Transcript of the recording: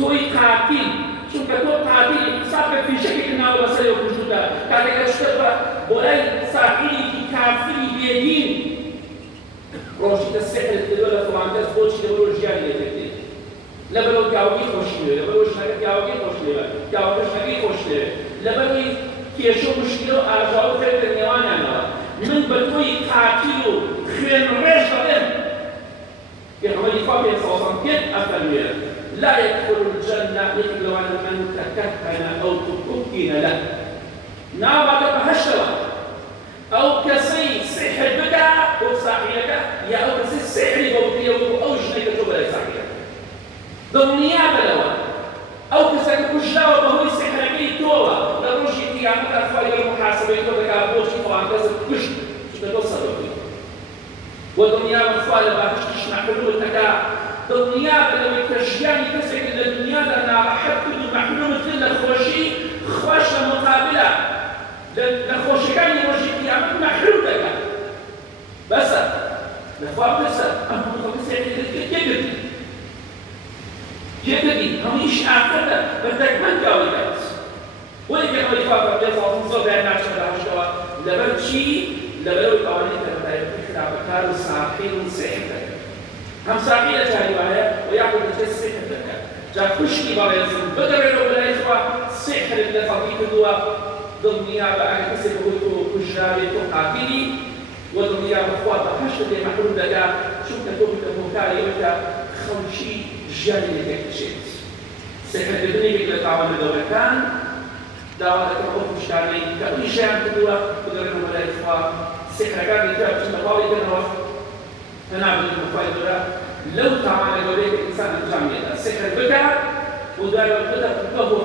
توي قاتل چونکە تۆ قاتلی حسابکە فیشەکێک ناوە بەسەرەوە کوژووتە کاتێکە شتە بۆلای ساحیرێکی کافری بێدین ڕۆژیتە سحرت کردووە لە فڵان کەس بۆچی لەبەرەوە ژیانی لێ دەکرێت لەبەرەوە پیاوەکەی خۆشی لێوێ لەبەرەوە ژنەکە پیاوەکەی خۆش لێوێ پیاوەکە ژنەکەی خۆش لێوێ لەبەرەوەی کێشە و مشکلە و ئاژاو و فێر لە نێوانیانەوە من بە تۆی قاتل و خوێنڕێژ دەڵێم پێغەمبەری خوا پێ سەڵسەڵام پێت ئەفەرمێت لا يدخل الجنة إلا من تكهن أو تكهن له نابت بهشتوا أو كسي سحر بك وصاحبك يا أو كسي سحر بوتيه أو جنيك تبلا صاحبك دنيا بلوا أو كسي كشلا وبهوي سحر كي توا لروجي قيامة أطفال المحاسبة يقول لك أبوش فلان كسي كش تتوصل به ودنيا أطفال باش تشنع حلول تكا دنيا بلو تشجعني كسر إلى الدنيا لأن راحت كل محلوم مثل الخوشي خوش مقابلة الخوشي كان يرجي قيامة محلوم تكا بس الأخوة بس أهم خلص يعني كيف هم إيش أعتقد بدك من جاوبت ولا كانوا يفكروا بيصيروا صوب يعني عشان هالشوا لبرشي لبلو القوانين كانت تخدع بكار الصحيح والصحة هم صحيح جاري وعليه ويأخذ الجسد حتى جا خشكي بقى يصير بدر لو بلا يسوى سحر اللي فقيت دوا دنيا بقى كسب هو كجاري تقاتلي ودنيا بخوات حشد اللي محروم دجا شو كتب كمكاري وكا خمشي جاري لكتشيت سحر الدنيا بيقول تعاون دولتان دعوة كأخوة مشتري كأي شيء عن كدوا بدر لو بلا يسوى سحر كان يجاب تنقالي كنوا فنعمل المفايدة لو تعالى قوليك الإنسان الجامعة السحر بدأ ودار بدأ تقوه